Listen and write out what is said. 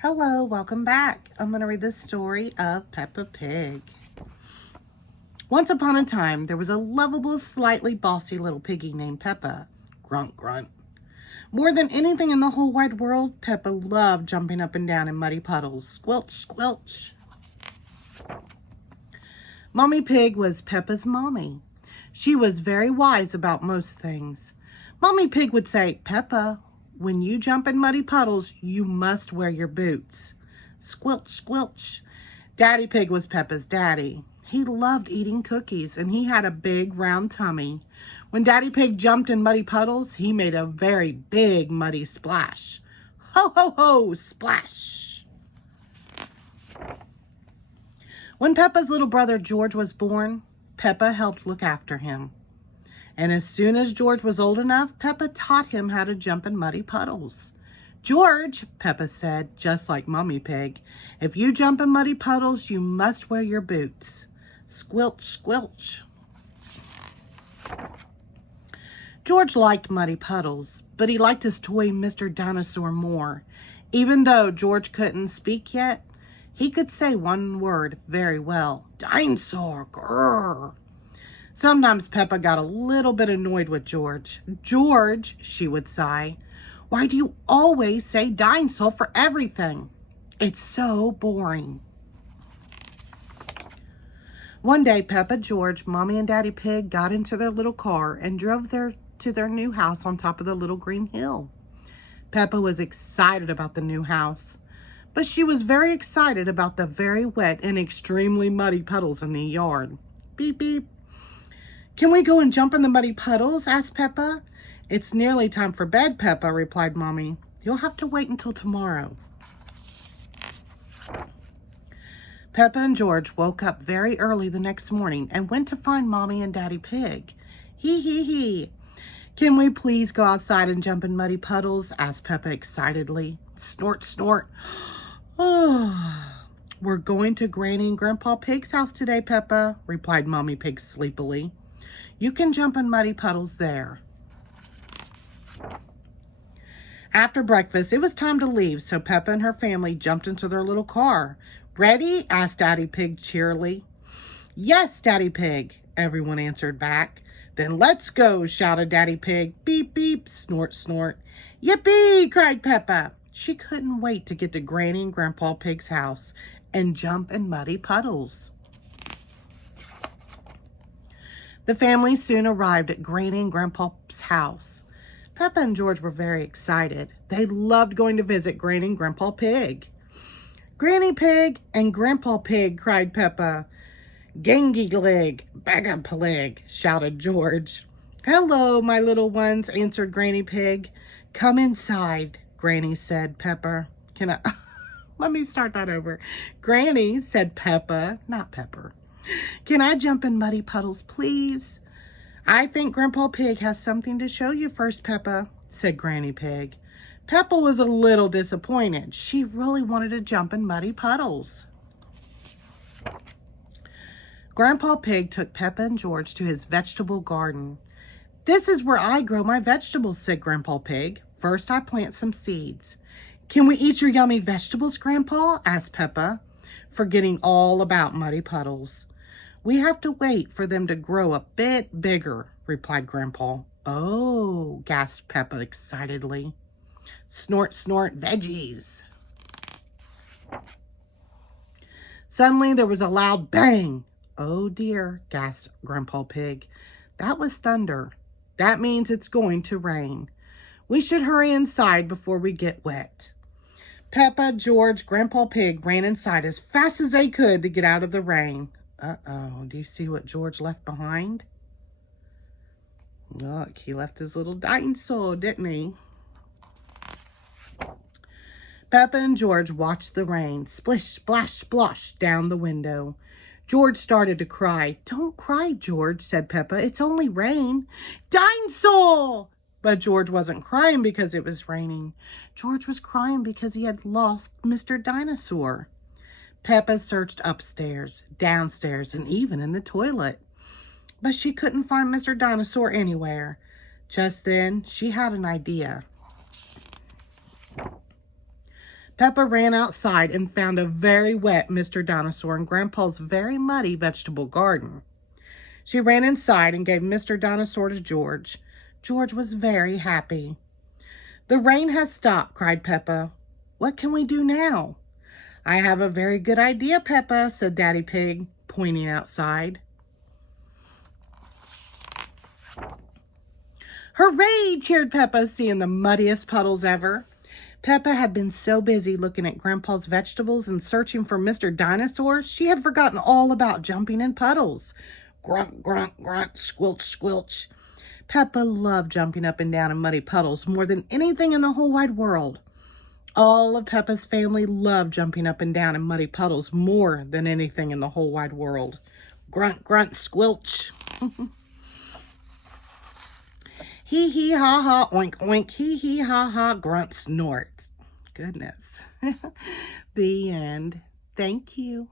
Hello, welcome back. I'm going to read the story of Peppa Pig. Once upon a time, there was a lovable, slightly bossy little piggy named Peppa. Grunt, grunt. More than anything in the whole wide world, Peppa loved jumping up and down in muddy puddles. Squelch, squelch. Mommy Pig was Peppa's mommy. She was very wise about most things. Mommy Pig would say, "Peppa, when you jump in muddy puddles, you must wear your boots." Squelch, squelch. Daddy Pig was Peppa's daddy. He loved eating cookies, and he had a big round tummy. When Daddy Pig jumped in muddy puddles, he made a very big muddy splash. Ho, ho, ho, splash. When Peppa's little brother George was born, Peppa helped look after him. And as soon as George was old enough, Peppa taught him how to jump in muddy puddles. "George," Peppa said, just like Mommy Pig, "if you jump in muddy puddles, you must wear your boots." Squelch, squelch. George liked muddy puddles, but he liked his toy Mr. Dinosaur more. Even though George couldn't speak yet, he could say one word very well. Dinosaur, grrr. Sometimes Peppa got a little bit annoyed with George. "George," she would sigh, "why do you always say dinosaur for everything? It's so boring." One day, Peppa, George, Mommy, and Daddy Pig got into their little car and drove to their new house on top of the little green hill. Peppa was excited about the new house, but she was very excited about the very wet and extremely muddy puddles in the yard. Beep, beep. "Can we go and jump in the muddy puddles?" asked Peppa. "It's nearly time for bed, Peppa," replied Mommy. "You'll have to wait until tomorrow." Peppa and George woke up very early the next morning and went to find Mommy and Daddy Pig. "Hee hee hee. Can we please go outside and jump in muddy puddles?" asked Peppa excitedly. Snort, snort. "Oh, we're going to Granny and Grandpa Pig's house today, Peppa," replied Mommy Pig sleepily. "You can jump in muddy puddles there." After breakfast, it was time to leave, so Peppa and her family jumped into their little car. "Ready?" asked Daddy Pig cheerily. "Yes, Daddy Pig," everyone answered back. "Then let's go," shouted Daddy Pig. Beep, beep, snort, snort. "Yippee!" cried Peppa. She couldn't wait to get to Granny and Grandpa Pig's house and jump in muddy puddles. The family soon arrived at Granny and Grandpa's house. Peppa and George were very excited. They loved going to visit Granny and Grandpa Pig. "Granny Pig and Grandpa Pig," cried Peppa. "Gangy leg, bagga plig," shouted George. "Hello, my little ones," answered Granny Pig. "Come inside," Granny said. Peppa, let me start that over. Granny said Peppa, not Pepper. "Can I jump in muddy puddles, please?" "I think Grandpa Pig has something to show you first, Peppa," said Granny Pig. Peppa was a little disappointed. She really wanted to jump in muddy puddles. Grandpa Pig took Peppa and George to his vegetable garden. "This is where I grow my vegetables," said Grandpa Pig. "First, I plant some seeds." "Can we eat your yummy vegetables, Grandpa?" asked Peppa, forgetting all about muddy puddles. "We have to wait for them to grow a bit bigger," replied Grandpa. "Oh," gasped Peppa excitedly. Snort, snort, veggies. Suddenly there was a loud bang. "Oh dear," gasped Grandpa Pig. "That was thunder. That means it's going to rain. We should hurry inside before we get wet." Peppa, George, Grandpa Pig ran inside as fast as they could to get out of the rain. Uh-oh, do you see what George left behind? Look, he left his little dinosaur, didn't he? Peppa and George watched the rain splish, splash, splosh down the window. George started to cry. "Don't cry, George," said Peppa. "It's only rain." "Dinosaur!" But George wasn't crying because it was raining. George was crying because he had lost Mr. Dinosaur. Peppa searched upstairs, downstairs, and even in the toilet. But she couldn't find Mr. Dinosaur anywhere. Just then, she had an idea. Peppa ran outside and found a very wet Mr. Dinosaur in Grandpa's very muddy vegetable garden. She ran inside and gave Mr. Dinosaur to George. George was very happy. "The rain has stopped," cried Peppa. "What can we do now?" "I have a very good idea, Peppa," said Daddy Pig, pointing outside. "Hooray!" cheered Peppa, seeing the muddiest puddles ever. Peppa had been so busy looking at Grandpa's vegetables and searching for Mr. Dinosaur, she had forgotten all about jumping in puddles. Grunt, grunt, grunt, squelch, squelch. Peppa loved jumping up and down in muddy puddles more than anything in the whole wide world. All of Peppa's family loved jumping up and down in muddy puddles more than anything in the whole wide world. Grunt, grunt, squelch. Hee hee ha ha, oink oink, hee hee ha ha, grunt, snort. Goodness. The end. Thank you.